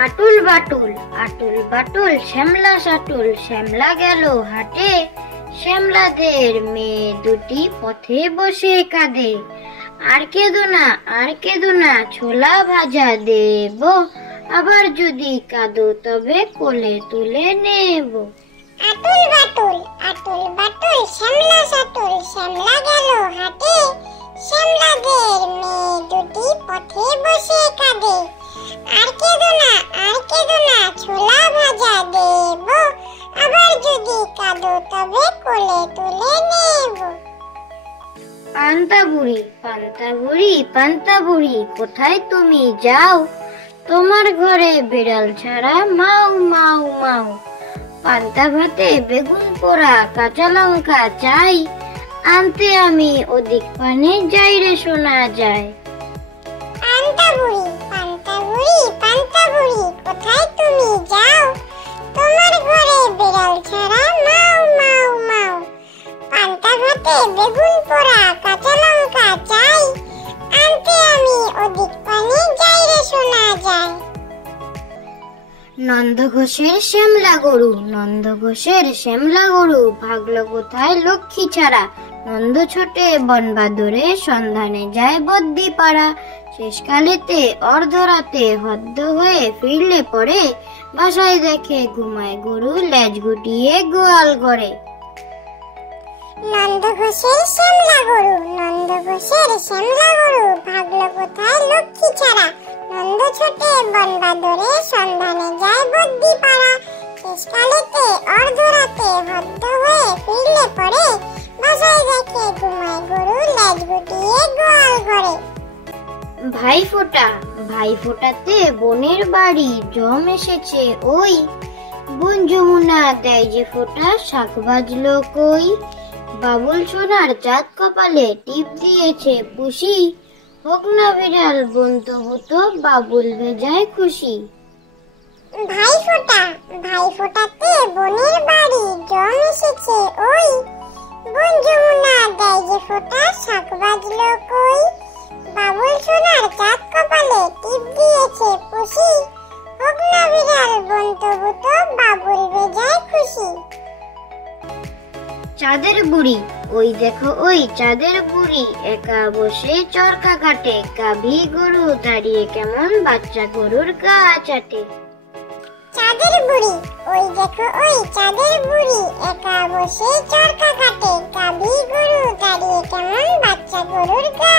আটুল বাটুল আটুল বাটুল শ্যামলা সাটুল শ্যামলা গেল হাটে, শ্যামলাদের মেয়ে দুটি পথে বসে কাঁদে। আর কেঁদো না ছোলা ভাজা দেব, আবার যদি কাঁদো তবে কোলে তুলে নেব। আটুল বাটুল শ্যামলা সাটুল শ্যামলা গেল হাটে, শ্যামলাদের মেয়ে দুটি পথে বসে কাঁদে। আর কেঁদো না ছোলা ভাজা দেব, আবার যদি কাঁদো তবে কোলে তুলে নেব। পান্তা বুড়ি কোথায় তুমি যাও, তোমার ঘরে বিড়াল ছাড়া মাও মাও মাও। পান্তা ভাতে বেগুন পোড়া কাঁচা লঙ্কা চাই, আনতে আমি ওদিক পানে যাই রে শোনা যায়। পান্তা বুড়ি কোথায় তুমি যাও, তোমার ঘরে বিড়াল ছাড়া মাও মাও মাও। পান্তা ভাতে বেগুন পোড়া কাঁচা লঙ্কা চাই, আনতে আমি ওদিক পানে যাই রে শোনা যায়। নন্দ ঘোষের শ্যামলা গরু ভাগলো কোথায় লক্ষ্মী ছাড়া। নন্দ ছোটে বন বাদরে সন্ধানে যায় বদ্যি পাড়া। শেষকালেতে অর্ধরাতে হদ্দ হয়ে ফিরলে পরে, বাসায় দেখে ঘুমায় গরু লেজ গুটিয়ে গোয়াল ঘরে। নন্দ ঘোষের শ্যামলা গরু ভাগলো কোথায় লক্ষ্মী ছাড়া। নন্দ ছোটে বন বাদরে সন্ধানে যায় বদ্যি পাড়া। শেষকালেতে অর্ধরাতে হদ্দ হয়ে ফিরলে পরে, বাসায় দেখে ঘুমায় গরু লেজ গুটিয়ে গোয়াল ঘরে। ভাইফোঁটাতে বোনের বাড়ি জম এসেছে ওই, বোন যমুনা দেয় যে ফোঁটা শাক বাজলো কই। বাবুল সোনার চাঁদ কপালে টিপ দিয়েছে পুষি, হোক না বিড়াল বোন তবু তো বাবুল ভেজায় খুশি। ভাইফোঁটাতে বোনের বাড়ি জম এসেছে ওই, বোন যমুনা দেয় যে ফোঁটা শাক বাজলো কই। বাবুল সোনার চাঁদ কপালে টিপ দিয়েছে পুষি, হোক না বিড়াল বোন তবু তো বাবুল ভেজায় খুশি। চাঁদের বুড়ি ওই দেখো ওই চাঁদের বুড়ি একা বসে চরকা কাটে, গাভী গরু দাঁড়িয়ে কেমন বাচ্চা গরুর গা চাটে। চাঁদের বুড়ি ওই দেখো ওই চাঁদের বুড়ি একা বসে চরকা কাটে, গাভী গরু দাঁড়িয়ে কেমন বাচ্চা গরুর গা